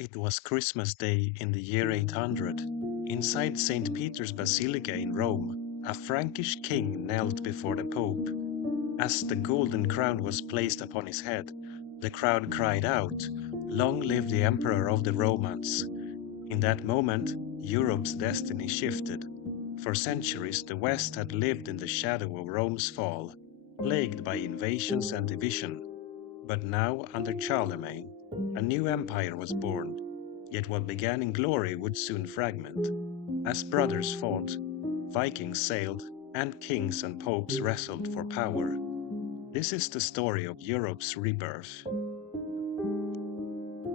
It was Christmas Day in the year 800. Inside St. Peter's Basilica in Rome, a Frankish king knelt before the Pope. As the golden crown was placed upon his head, the crowd cried out, "Long live the Emperor of the Romans!" In that moment, Europe's destiny shifted. For centuries, the West had lived in the shadow of Rome's fall, plagued by invasions and division. But now, under Charlemagne, a new empire was born, yet what began in glory would soon fragment. As brothers fought, Vikings sailed, and kings and popes wrestled for power. This is the story of Europe's rebirth.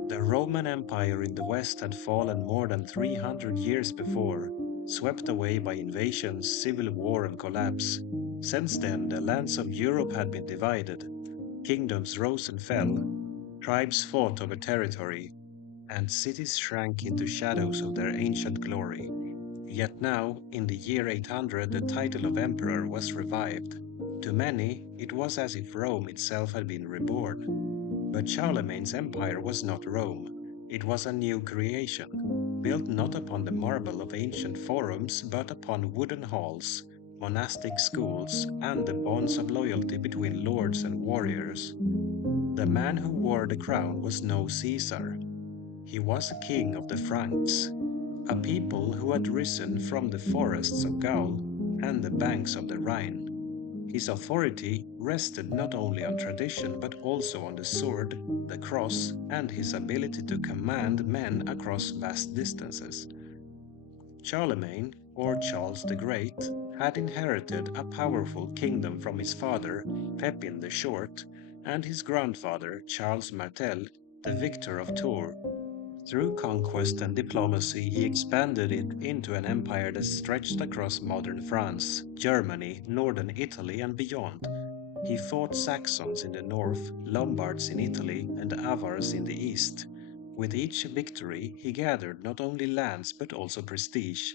The Roman Empire in the West had fallen more than 300 years before, swept away by invasions, civil war, and collapse. Since then, the lands of Europe had been divided. Kingdoms rose and fell, tribes fought over territory, and cities shrank into shadows of their ancient glory. Yet now, in the year 800, the title of emperor was revived. To many, it was as if Rome itself had been reborn. But Charlemagne's empire was not Rome. It was a new creation, built not upon the marble of ancient forums, but upon wooden halls, monastic schools, and the bonds of loyalty between lords and warriors. The man who wore the crown was no Caesar. He was a king of the Franks, a people who had risen from the forests of Gaul and the banks of the Rhine. His authority rested not only on tradition but also on the sword, the cross, and his ability to command men across vast distances. Charlemagne, or Charles the Great, had inherited a powerful kingdom from his father, Pepin the Short, and his grandfather, Charles Martel, the victor of Tours. Through conquest and diplomacy, he expanded it into an empire that stretched across modern France, Germany, northern Italy, and beyond. He fought Saxons in the north, Lombards in Italy, and Avars in the east. With each victory, he gathered not only lands but also prestige.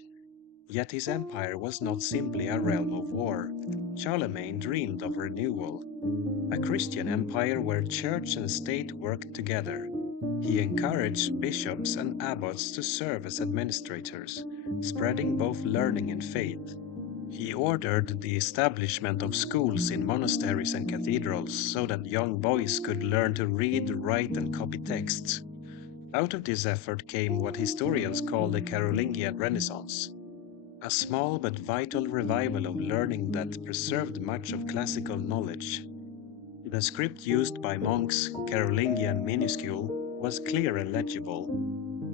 Yet his empire was not simply a realm of war. Charlemagne dreamed of renewal, a Christian empire where church and state worked together. He encouraged bishops and abbots to serve as administrators, spreading both learning and faith. He ordered the establishment of schools in monasteries and cathedrals so that young boys could learn to read, write, and copy texts. Out of this effort came what historians call the Carolingian Renaissance, a small but vital revival of learning that preserved much of classical knowledge. The script used by monks, Carolingian minuscule, was clear and legible,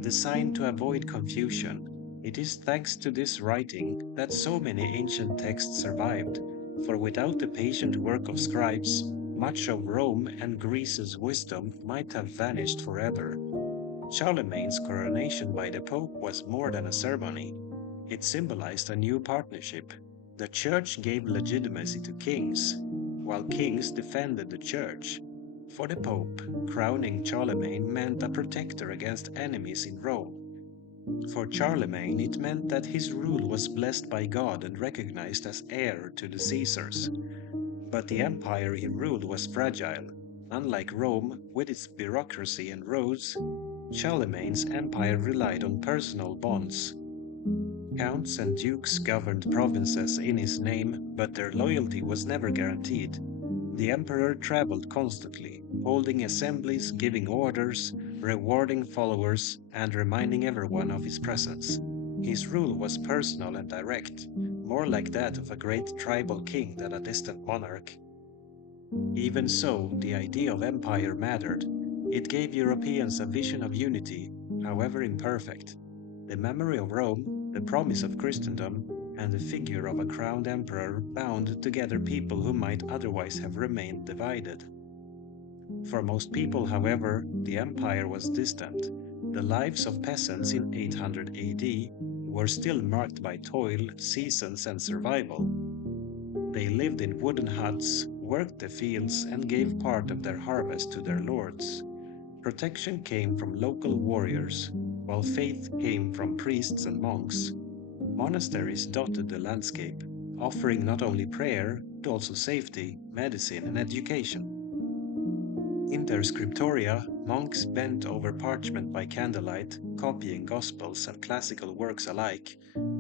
designed to avoid confusion. It is thanks to this writing that so many ancient texts survived, for without the patient work of scribes, much of Rome and Greece's wisdom might have vanished forever. Charlemagne's coronation by the Pope was more than a ceremony. It symbolized a new partnership. The Church gave legitimacy to kings, while kings defended the Church. For the Pope, crowning Charlemagne meant a protector against enemies in Rome. For Charlemagne, it meant that his rule was blessed by God and recognized as heir to the Caesars. But the empire he ruled was fragile. Unlike Rome, with its bureaucracy and roads, Charlemagne's empire relied on personal bonds. Counts and dukes governed provinces in his name, but their loyalty was never guaranteed. The emperor traveled constantly, holding assemblies, giving orders, rewarding followers, and reminding everyone of his presence. His rule was personal and direct, more like that of a great tribal king than a distant monarch. Even so, the idea of empire mattered. It gave Europeans a vision of unity, however imperfect. The memory of Rome, the promise of Christendom, and the figure of a crowned emperor bound together people who might otherwise have remained divided. For most people, however, the empire was distant. The lives of peasants in 800 AD were still marked by toil, seasons, and survival. They lived in wooden huts, worked the fields, and gave part of their harvest to their lords. Protection came from local warriors, while faith came from priests and monks. Monasteries dotted the landscape, offering not only prayer, but also safety, medicine, and education. In their scriptoria, monks bent over parchment by candlelight, copying gospels and classical works alike.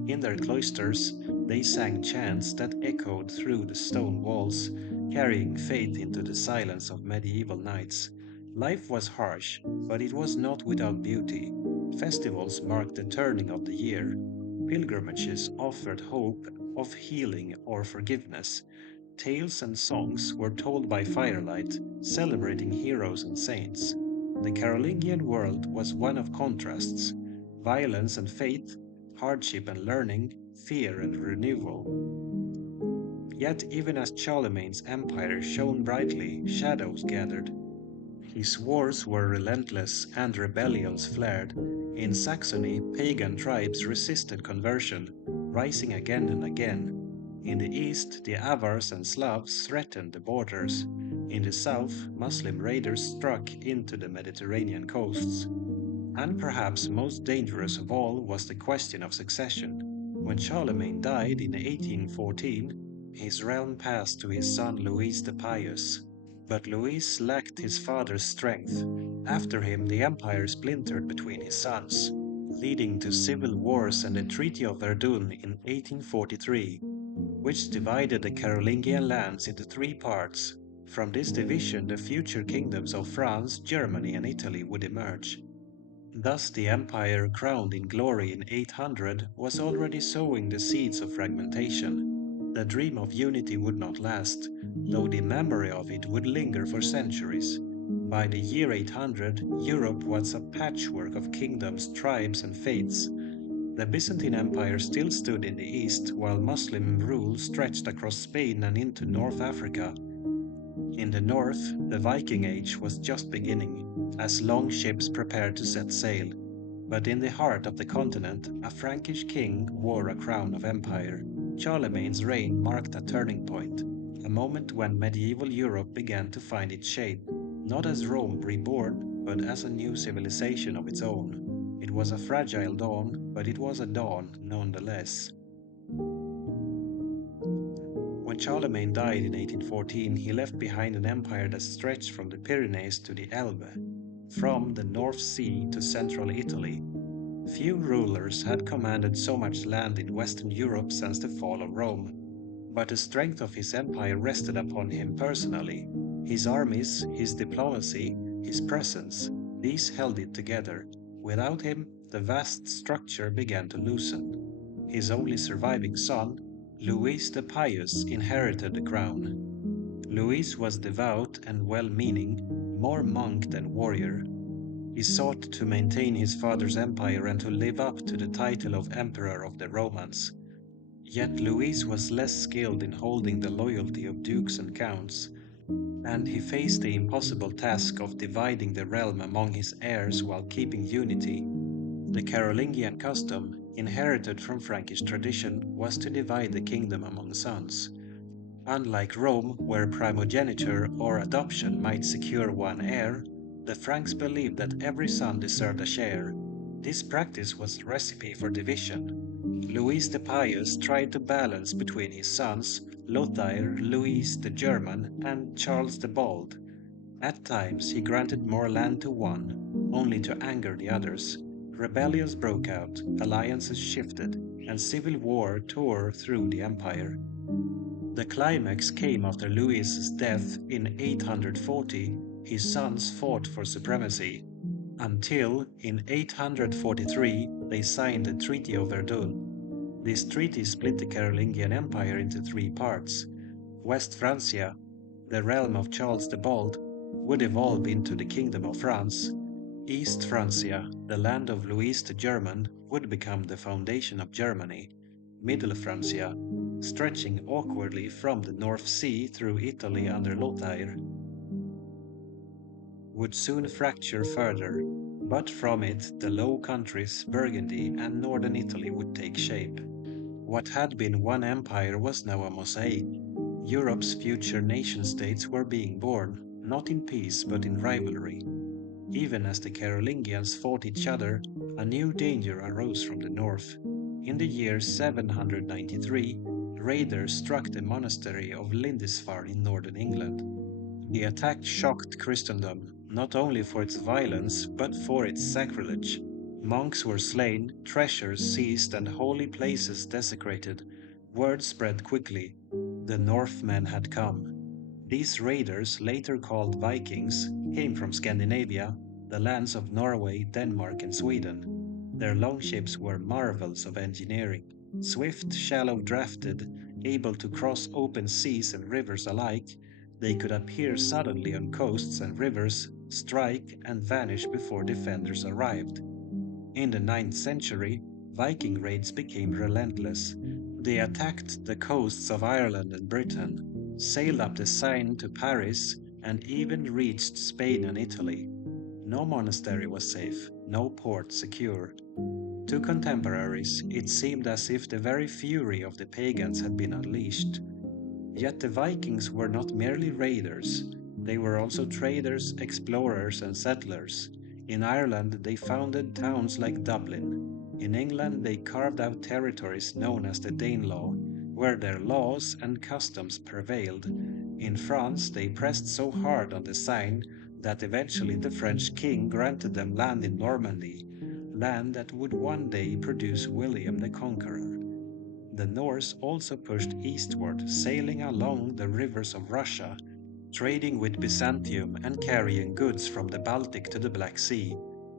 In their cloisters, they sang chants that echoed through the stone walls, carrying faith into the silence of medieval nights. Life was harsh, but it was not without beauty. Festivals marked the turning of the year. Pilgrimages offered hope of healing or forgiveness. Tales and songs were told by firelight, celebrating heroes and saints. The Carolingian world was one of contrasts: violence and faith, hardship and learning, fear and renewal. Yet, even as Charlemagne's empire shone brightly, shadows gathered. His wars were relentless and rebellions flared. In Saxony, pagan tribes resisted conversion, rising again and again. In the east, the Avars and Slavs threatened the borders. In the south, Muslim raiders struck into the Mediterranean coasts. And perhaps most dangerous of all was the question of succession. When Charlemagne died in 1814, his realm passed to his son Louis the Pious. But Louis lacked his father's strength. After him, the empire splintered between his sons, leading to civil wars and the Treaty of Verdun in 1843, which divided the Carolingian lands into three parts. From this division, the future kingdoms of France, Germany, and Italy would emerge. Thus, the empire crowned in glory in 800 was already sowing the seeds of fragmentation. The dream of unity would not last, though the memory of it would linger for centuries. By the year 800, Europe was a patchwork of kingdoms, tribes, and faiths. The Byzantine Empire still stood in the east, while Muslim rule stretched across Spain and into North Africa. In the north, the Viking Age was just beginning, as long ships prepared to set sail. But in the heart of the continent, a Frankish king wore a crown of empire. Charlemagne's reign marked a turning point, a moment when medieval Europe began to find its shape, not as Rome reborn, but as a new civilization of its own. It was a fragile dawn, but it was a dawn nonetheless. When Charlemagne died in 1814, he left behind an empire that stretched from the Pyrenees to the Elbe, from the North Sea to central Italy. Few rulers had commanded so much land in Western Europe since the fall of Rome, but the strength of his empire rested upon him personally. His armies, his diplomacy, his presence, these held it together. Without him, the vast structure began to loosen. His only surviving son, Louis the Pious, inherited the crown. Louis was devout and well-meaning, more monk than warrior. He sought to maintain his father's empire and to live up to the title of Emperor of the Romans. Yet Louis was less skilled in holding the loyalty of dukes and counts, and he faced the impossible task of dividing the realm among his heirs while keeping unity. The Carolingian custom, inherited from Frankish tradition, was to divide the kingdom among sons. Unlike Rome, where primogeniture or adoption might secure one heir, the Franks believed that every son deserved a share. This practice was the recipe for division. Louis the Pious tried to balance between his sons, Lothair, Louis the German, and Charles the Bold. At times he granted more land to one, only to anger the others. Rebellions broke out, alliances shifted, and civil war tore through the empire. The climax came after Louis's death in 840. His sons fought for supremacy, until in 843 they signed the Treaty of Verdun. This treaty split the Carolingian Empire into three parts. West Francia, the realm of Charles the Bold, would evolve into the Kingdom of France. East Francia, the land of Louis the German, would become the foundation of Germany. Middle Francia, stretching awkwardly from the North Sea through Italy under Lothair, would soon fracture further, but from it the Low Countries, Burgundy, and northern Italy would take shape. What had been one empire was now a mosaic. Europe's future nation-states were being born, not in peace but in rivalry. Even as the Carolingians fought each other, a new danger arose from the north. In the year 793, raiders struck the monastery of Lindisfarne in northern England. The attack shocked Christendom, not only for its violence, but for its sacrilege. Monks were slain, treasures seized, and holy places desecrated. Word spread quickly. The Northmen had come. These raiders, later called Vikings, came from Scandinavia, the lands of Norway, Denmark, and Sweden. Their longships were marvels of engineering, swift, shallow drafted, able to cross open seas and rivers alike. They could appear suddenly on coasts and rivers, strike, and vanish before defenders arrived. In the 9th century, Viking raids became relentless. They attacked the coasts of Ireland and Britain, sailed up the Seine to Paris, and even reached Spain and Italy. No monastery was safe, no port secure. To contemporaries, it seemed as if the very fury of the pagans had been unleashed. Yet the Vikings were not merely raiders, they were also traders, explorers, and settlers. In Ireland, they founded towns like Dublin. In England, they carved out territories known as the Danelaw, where their laws and customs prevailed. In France, they pressed so hard on the Seine that eventually the French king granted them land in Normandy, land that would one day produce William the Conqueror. The Norse also pushed eastward, sailing along the rivers of Russia, trading with Byzantium and carrying goods from the Baltic to the Black Sea.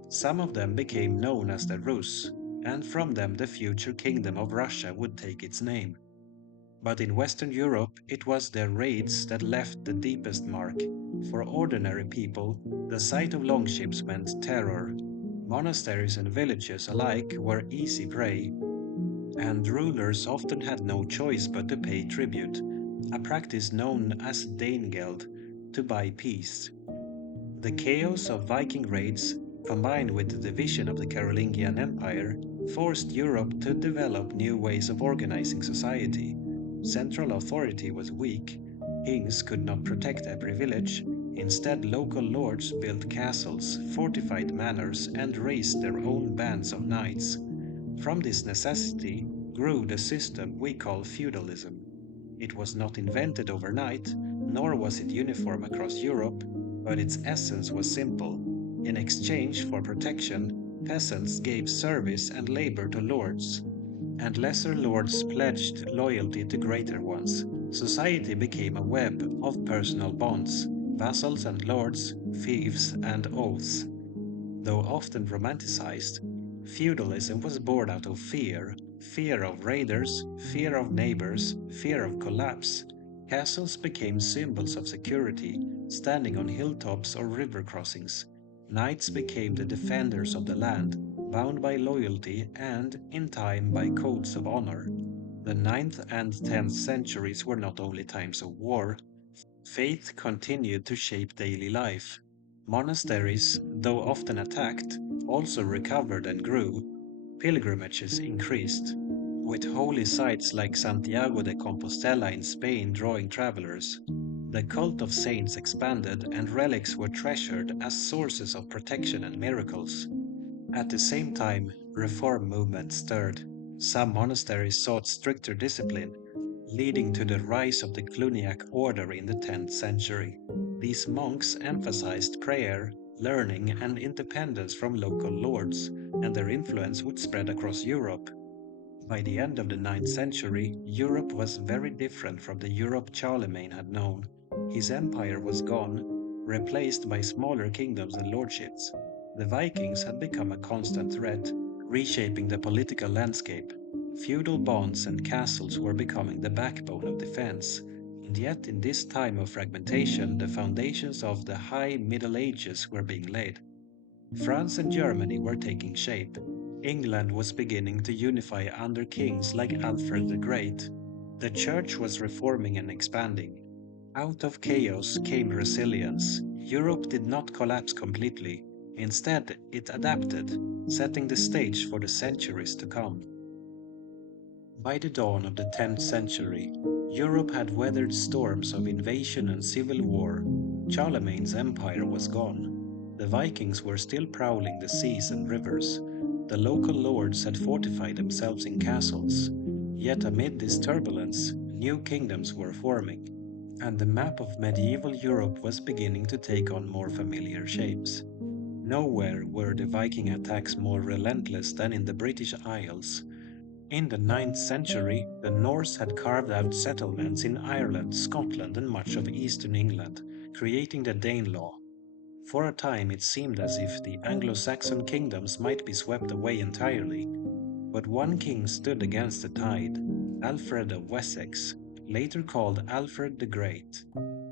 Some of them became known as the Rus, and from them the future kingdom of Russia would take its name. But in Western Europe, it was their raids that left the deepest mark. For ordinary people, the sight of longships meant terror. Monasteries and villages alike were easy prey, and rulers often had no choice but to pay tribute, a practice known as Danegeld, to buy peace. The chaos of Viking raids, combined with the division of the Carolingian Empire, forced Europe to develop new ways of organizing society. Central authority was weak, kings could not protect every village, instead local lords built castles, fortified manors, and raised their own bands of knights. From this necessity grew the system we call feudalism. It was not invented overnight, nor was it uniform across Europe, but its essence was simple. In exchange for protection, peasants gave service and labor to lords, and lesser lords pledged loyalty to greater ones. Society became a web of personal bonds, vassals and lords, fiefs and oaths. Though often romanticized, feudalism was born out of fear, fear of raiders, fear of neighbors, fear of collapse. Castles became symbols of security, standing on hilltops or river crossings. Knights became the defenders of the land, bound by loyalty and, in time, by codes of honor. The 9th and 10th centuries were not only times of war, faith continued to shape daily life. Monasteries, though often attacked, also recovered and grew. Pilgrimages increased, with holy sites like Santiago de Compostela in Spain drawing travelers. The cult of saints expanded, and relics were treasured as sources of protection and miracles. At the same time, reform movements stirred. Some monasteries sought stricter discipline, leading to the rise of the Cluniac order in the 10th century. These monks emphasized prayer, learning, and independence from local lords, and their influence would spread across Europe. By the end of the 9th century, Europe was very different from the Europe Charlemagne had known. His empire was gone, replaced by smaller kingdoms and lordships. The Vikings had become a constant threat, reshaping the political landscape. Feudal bonds and castles were becoming the backbone of defense, and yet in this time of fragmentation, the foundations of the High Middle Ages were being laid. France and Germany were taking shape. England was beginning to unify under kings like Alfred the Great. The church was reforming and expanding. Out of chaos came resilience. Europe did not collapse completely. Instead, it adapted, setting the stage for the centuries to come. By the dawn of the 10th century, Europe had weathered storms of invasion and civil war. Charlemagne's empire was gone. The Vikings were still prowling the seas and rivers. The local lords had fortified themselves in castles. Yet amid this turbulence, new kingdoms were forming. and the map of medieval Europe was beginning to take on more familiar shapes. Nowhere were the Viking attacks more relentless than in the British Isles. In the 9th century, the Norse had carved out settlements in Ireland, Scotland, and much of eastern England, creating the Danelaw. For a time, it seemed as if the Anglo-Saxon kingdoms might be swept away entirely, but one king stood against the tide, Alfred of Wessex, later called Alfred the Great.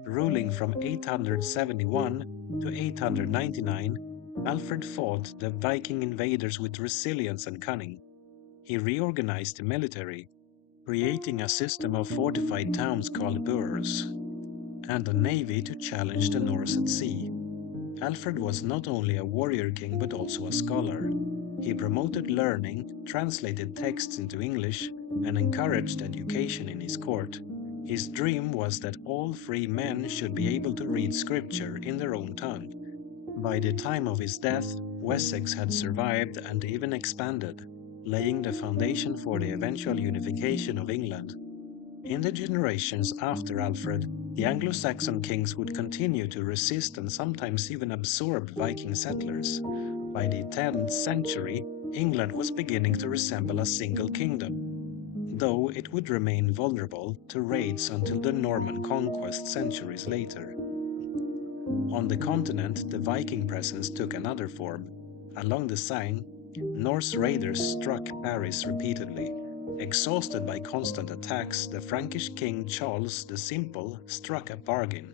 Ruling from 871 to 899, Alfred fought the Viking invaders with resilience and cunning. He reorganized the military, creating a system of fortified towns called burhs, and a navy to challenge the Norse at sea. Alfred was not only a warrior king but also a scholar. He promoted learning, translated texts into English, and encouraged education in his court. His dream was that all free men should be able to read scripture in their own tongue. By the time of his death, Wessex had survived and even expanded, laying the foundation for the eventual unification of England. In the generations after Alfred, the Anglo-Saxon kings would continue to resist and sometimes even absorb Viking settlers. By the 10th century, England was beginning to resemble a single kingdom, though it would remain vulnerable to raids until the Norman conquest centuries later. On the continent, the Viking presence took another form. Along the Seine, Norse raiders struck Paris repeatedly. Exhausted by constant attacks, the Frankish king Charles the Simple struck a bargain.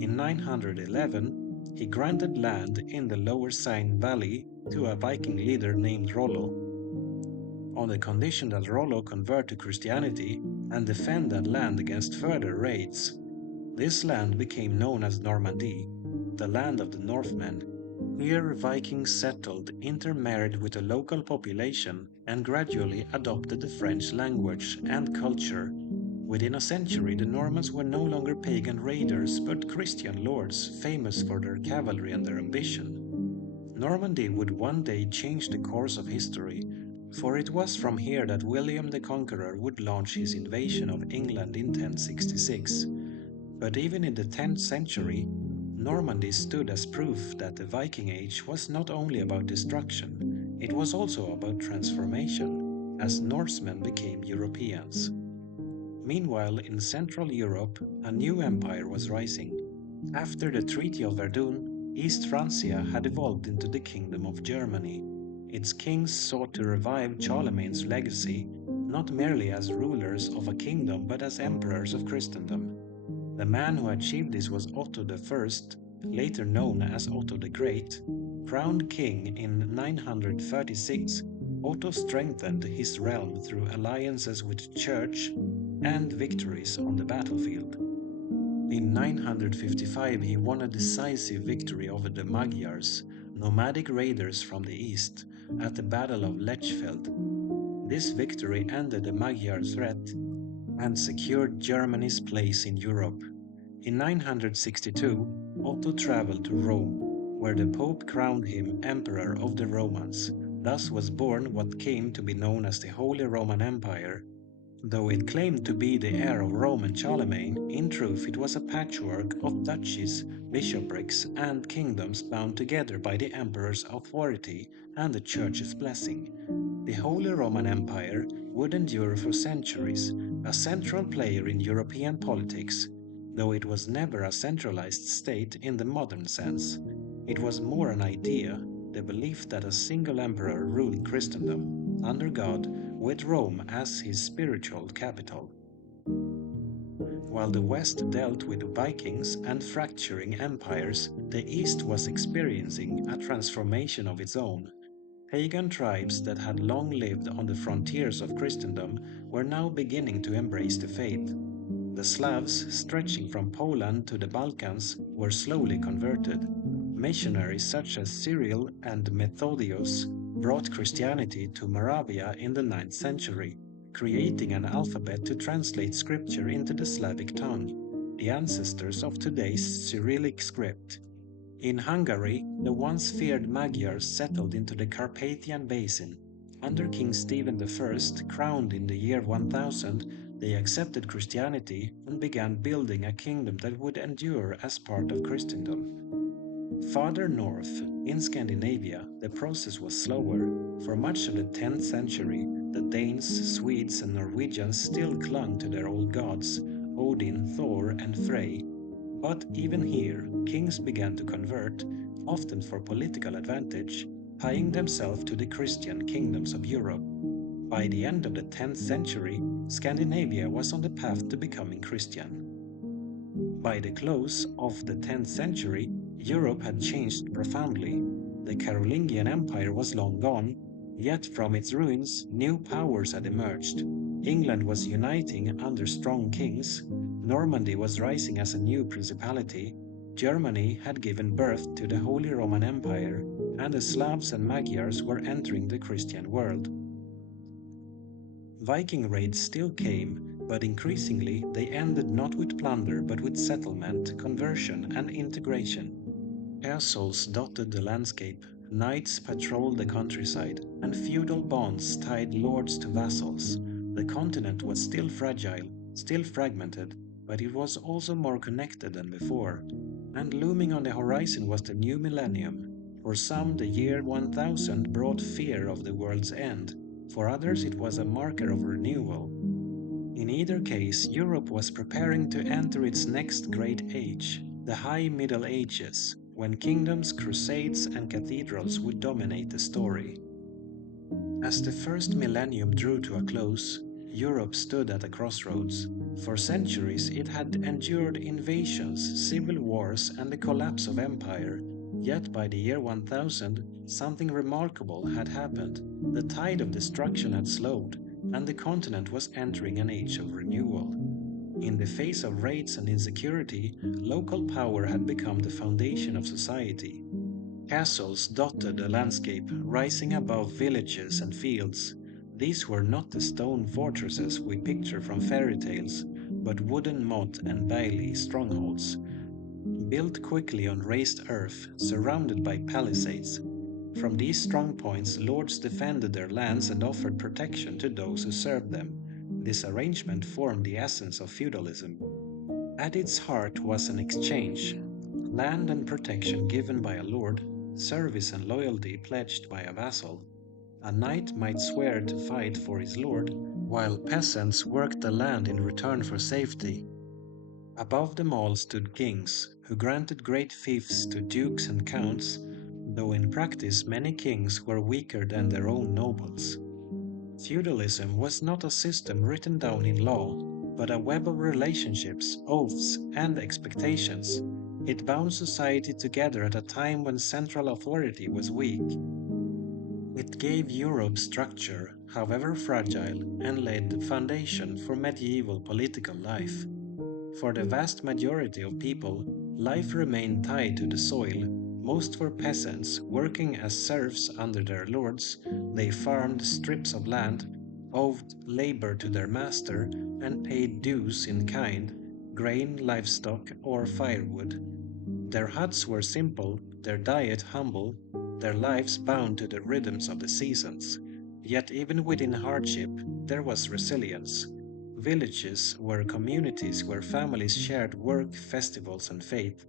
In 911, he granted land in the lower Seine valley to a Viking leader named Rollo, on the condition that Rollo convert to Christianity and defend that land against further raids. This land became known as Normandy, the land of the Northmen. Here Vikings settled, intermarried with the local population, and gradually adopted the French language and culture. Within a century, the Normans were no longer pagan raiders, but Christian lords, famous for their cavalry and their ambition. Normandy would one day change the course of history, for it was from here that William the Conqueror would launch his invasion of England in 1066. But even in the 10th century, Normandy stood as proof that the Viking Age was not only about destruction, it was also about transformation, as Norsemen became Europeans. Meanwhile, in Central Europe, a new empire was rising. After the Treaty of Verdun, East Francia had evolved into the Kingdom of Germany. Its kings sought to revive Charlemagne's legacy, not merely as rulers of a kingdom but as emperors of Christendom. The man who achieved this was Otto I, later known as Otto the Great. Crowned king in 936, Otto strengthened his realm through alliances with the church and victories on the battlefield. In 955 he won a decisive victory over the Magyars, nomadic raiders from the east, at the Battle of Lechfeld. This victory ended the Magyar threat and secured Germany's place in Europe. In 962, Otto traveled to Rome, where the Pope crowned him Emperor of the Romans. Thus was born what came to be known as the Holy Roman Empire. Though it claimed to be the heir of Rome and Charlemagne, in truth it was a patchwork of duchies, bishoprics, and kingdoms bound together by the emperor's authority and the church's blessing. The Holy Roman Empire would endure for centuries, a central player in European politics, though it was never a centralized state in the modern sense. It was more an idea, the belief that a single emperor ruled Christendom, under God, with Rome as his spiritual capital. While the West dealt with Vikings and fracturing empires, the East was experiencing a transformation of its own. Pagan tribes that had long lived on the frontiers of Christendom were now beginning to embrace the faith. The Slavs, stretching from Poland to the Balkans, were slowly converted. Missionaries such as Cyril and Methodius brought Christianity to Moravia in the 9th century, creating an alphabet to translate scripture into the Slavic tongue, the ancestors of today's Cyrillic script. In Hungary, the once feared Magyars settled into the Carpathian Basin. Under King Stephen I, crowned in the year 1000, They accepted Christianity and began building a kingdom that would endure as part of Christendom. Farther north, in Scandinavia, the process was slower. For much of the 10th century, the Danes, Swedes, and Norwegians still clung to their old gods, Odin, Thor, and Frey. But even here, kings began to convert, often for political advantage, tying themselves to the Christian kingdoms of Europe. By the end of the 10th century, Scandinavia was on the path to becoming Christian. By the close of the 10th century, Europe had changed profoundly. The Carolingian Empire was long gone, yet from its ruins, new powers had emerged. England was uniting under strong kings, Normandy was rising as a new principality, Germany had given birth to the Holy Roman Empire, and the Slavs and Magyars were entering the Christian world. Viking raids still came, but increasingly they ended not with plunder but with settlement, conversion, and integration. Castles dotted the landscape, knights patrolled the countryside, and feudal bonds tied lords to vassals. The continent was still fragile, still fragmented, but it was also more connected than before. And looming on the horizon was the new millennium. For some, the year 1000 brought fear of the world's end. For others, it was a marker of renewal. In either case, Europe was preparing to enter its next great age, the High Middle Ages, when kingdoms, crusades, and cathedrals would dominate the story. As the first millennium drew to a close, Europe stood at a crossroads. For centuries, it had endured invasions, civil wars, and the collapse of empire. Yet by the year 1000, something remarkable had happened. The tide of destruction had slowed, and the continent was entering an age of renewal. In the face of raids and insecurity, local power had become the foundation of society. Castles dotted the landscape, rising above villages and fields. These were not the stone fortresses we picture from fairy tales, but wooden motte and bailey strongholds, built quickly on raised earth, surrounded by palisades. From these strong points, lords defended their lands and offered protection to those who served them. This arrangement formed the essence of feudalism. At its heart was an exchange: land and protection given by a lord, service and loyalty pledged by a vassal. A knight might swear to fight for his lord, while peasants worked the land in return for safety. Above them all stood kings, who granted great fiefs to dukes and counts, though in practice many kings were weaker than their own nobles. Feudalism was not a system written down in law, but a web of relationships, oaths, and expectations. It bound society together at a time when central authority was weak. It gave Europe structure, however fragile, and laid the foundation for medieval political life. For the vast majority of people, life remained tied to the soil. Most were peasants, working as serfs under their lords. They farmed strips of land, owed labor to their master, and paid dues in kind, grain, livestock, or firewood. Their huts were simple, their diet humble, their lives bound to the rhythms of the seasons. Yet even within hardship, there was resilience. Villages were communities where families shared work, festivals, and faith.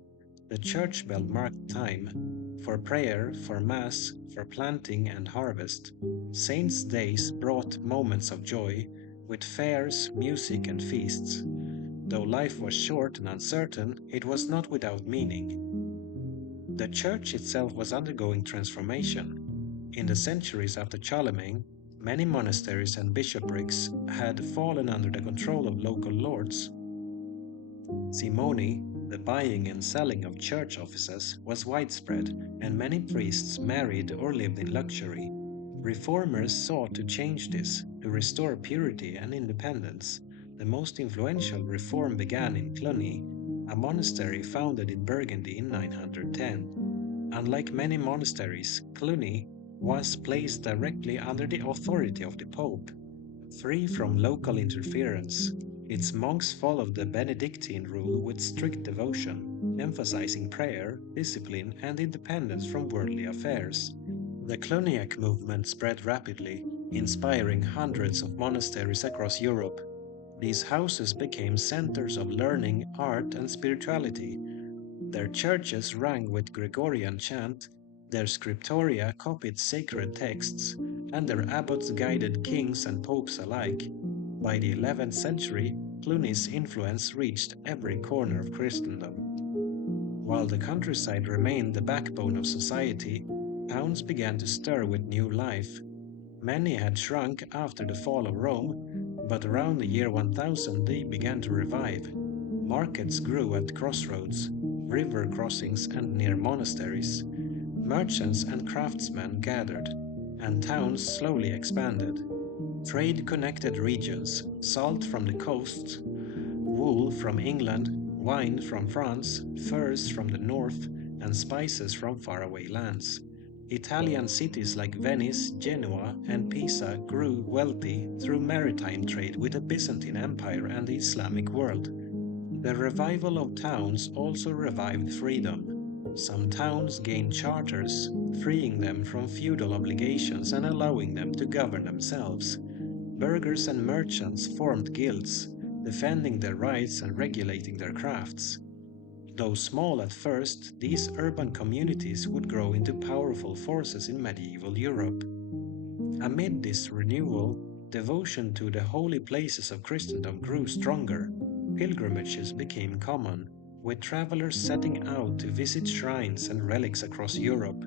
The church bell marked time for prayer, for mass, for planting and harvest. Saints' days brought moments of joy, with fairs, music, and feasts. Though life was short and uncertain, it was not without meaning. The church itself was undergoing transformation. In the centuries after Charlemagne, many monasteries and bishoprics had fallen under the control of local lords. Simony, the buying and selling of church offices, was widespread, and many priests married or lived in luxury. Reformers sought to change this, to restore purity and independence. The most influential reform began in Cluny, a monastery founded in Burgundy in 910. Unlike many monasteries, Cluny was placed directly under the authority of the Pope, free from local interference. Its monks followed the Benedictine rule with strict devotion, emphasizing prayer, discipline, and independence from worldly affairs. The Cluniac movement spread rapidly, inspiring hundreds of monasteries across Europe. These houses became centers of learning, art, and spirituality. Their churches rang with Gregorian chant, their scriptoria copied sacred texts, and their abbots guided kings and popes alike. By the 11th century, Cluny's influence reached every corner of Christendom. While the countryside remained the backbone of society, towns began to stir with new life. Many had shrunk after the fall of Rome, but around the year 1000 they began to revive. Markets grew at crossroads, river crossings, and near monasteries. Merchants and craftsmen gathered, and towns slowly expanded. Trade connected regions, salt from the coasts, wool from England, wine from France, furs from the north, and spices from faraway lands. Italian cities like Venice, Genoa, and Pisa grew wealthy through maritime trade with the Byzantine Empire and the Islamic world. The revival of towns also revived freedom. Some towns gained charters, freeing them from feudal obligations and allowing them to govern themselves. Burghers and merchants formed guilds, defending their rights and regulating their crafts. Though small at first, these urban communities would grow into powerful forces in medieval Europe. Amid this renewal, devotion to the holy places of Christendom grew stronger. Pilgrimages became common, with travelers setting out to visit shrines and relics across Europe.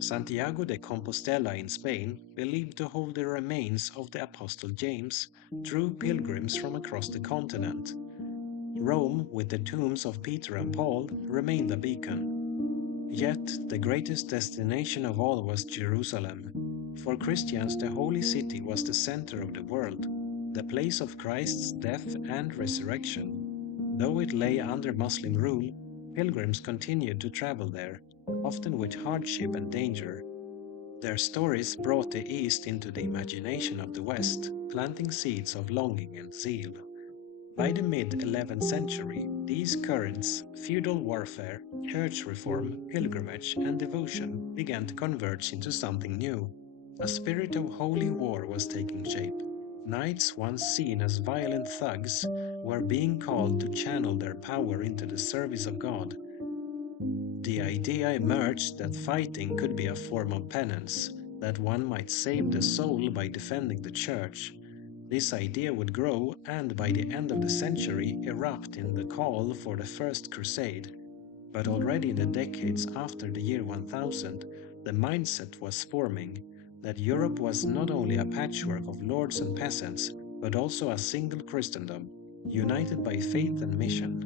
Santiago de Compostela in Spain, believed to hold the remains of the Apostle James, drew pilgrims from across the continent. Rome, with the tombs of Peter and Paul, remained a beacon. Yet the greatest destination of all was Jerusalem. For Christians, the holy city was the center of the world, the place of Christ's death and resurrection. Though it lay under Muslim rule, pilgrims continued to travel there, often with hardship and danger. Their stories brought the East into the imagination of the West, planting seeds of longing and zeal. By the mid 11th century, these currents, feudal warfare, church reform, pilgrimage, and devotion, began to converge into something new. A spirit of holy war was taking shape. Knights, once seen as violent thugs, were being called to channel their power into the service of God. The idea emerged that fighting could be a form of penance, that one might save the soul by defending the church. This idea would grow and by the end of the century erupt in the call for the First Crusade. But already in the decades after the year 1000, the mindset was forming that Europe was not only a patchwork of lords and peasants, but also a single Christendom, united by faith and mission.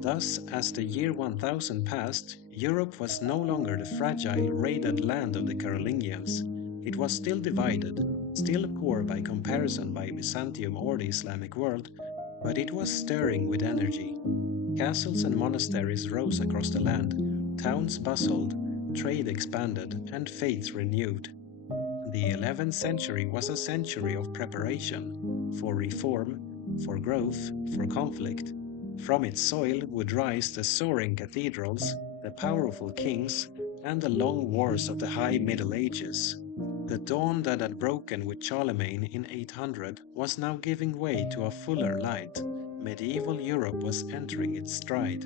Thus, as the year 1000 passed, Europe was no longer the fragile, raided land of the Carolingians. It was still divided, still poor by comparison by Byzantium or the Islamic world, but it was stirring with energy. Castles and monasteries rose across the land, towns bustled, trade expanded, and faith renewed. The 11th century was a century of preparation for reform, for growth, for conflict. From its soil would rise the soaring cathedrals, the powerful kings, and the long wars of the High Middle Ages. The dawn that had broken with Charlemagne in 800 was now giving way to a fuller light. Medieval Europe was entering its stride.